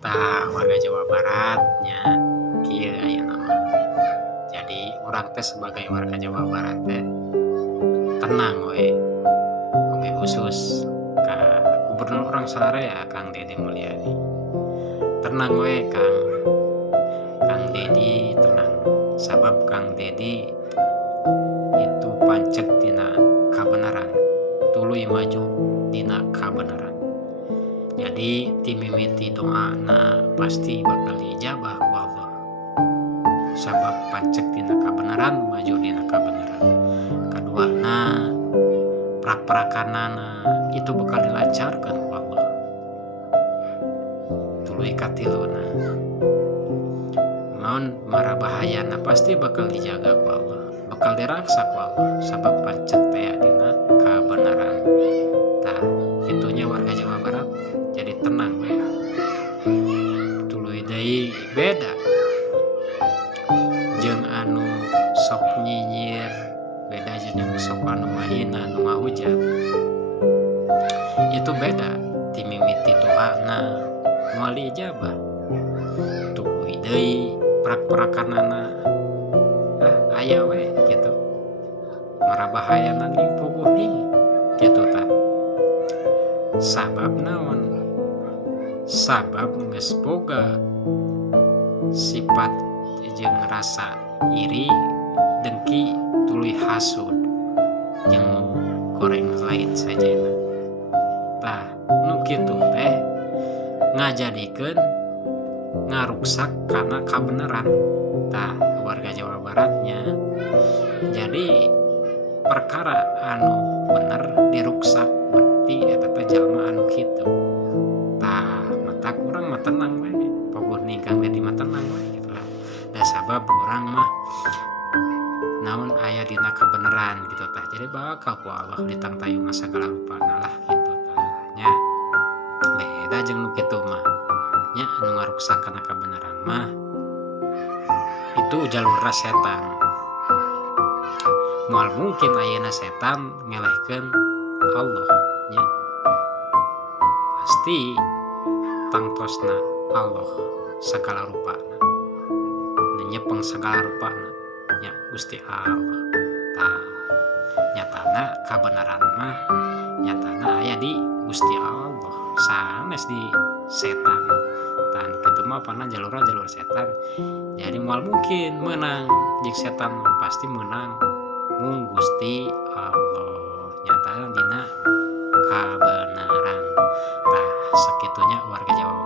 Warga Jawa Baratnya kieu ayeuna mah. Jadi urang teh sebagai warga Jawa Barat teh tenang we, oge khusus ka gubernur urang sararea Kang Deddy Mulyadi. Tenang we Kang Deddy tenang, sabab Kang Deddy itu pancet dina kabenaran, tuluy maju dina kabenaran. Jadi timimiti doana pasti bakal dijabah ku Allah. Sabab pancet dina kabenaran, maju dina kabenaran. Kaduana prak-prakanana itu bakal dilancarkan ku Allah. Tuluy katiluna naon marabahayana pasti bakal dijaga ku Allah, bakal diraksa ku Allah, sabab pancet teh dina kabenaran. Tah kitunya warga Jawa Barat jadi tenang we. Tuluy deui beda jeung anu sok nyinyir, beda jeung sok anu mahina, anu ngahujat. Itu beda, timimiti doana moal diijabah. Tuluy deui prak-prakanana aya we kitu. Marabahayana ning puguh nih kitu tah. Sabab naon? Sabab geus boga sifat jeung rasa iri, dengki, tuluy hasud jeung goreng lain sajana. Tah nu kitu teh ngajadikeun ngaruksak karena kabenaran. Tah warga Jawa Baratnya jadi perkara anu bener diruksak berarti eta teh jalma anu kitu. Tah matak urang mah tenang we, pogoh Kang Deddy mah tenang we gitu lah. Da sabab urang mah naon aya dina kabeneran gitu tah. Jadi bakal ku Allah ditangtayung sagala rupana lah gitu tah nya. Beda jeung nu kitu mah. Nya anu ngaruksak kana kabenaran mah itu jalur setan. Moal mungkin ayeuna setan ngelehkeun Allah nya. Pasti tangtosna Allah sagala rupana, nyepeng sagala rupana nya Gusti Allah. Tah nyatana kabenaran mah nyatana aya di Gusti Allah, sanes di setan. Tah kitu mah pana jalur setan. Jadi moal mungkin menang jeung setan pasti menang mung Gusti Allah, nyatana dina kabenaran. Tah sakitunya warga Jawa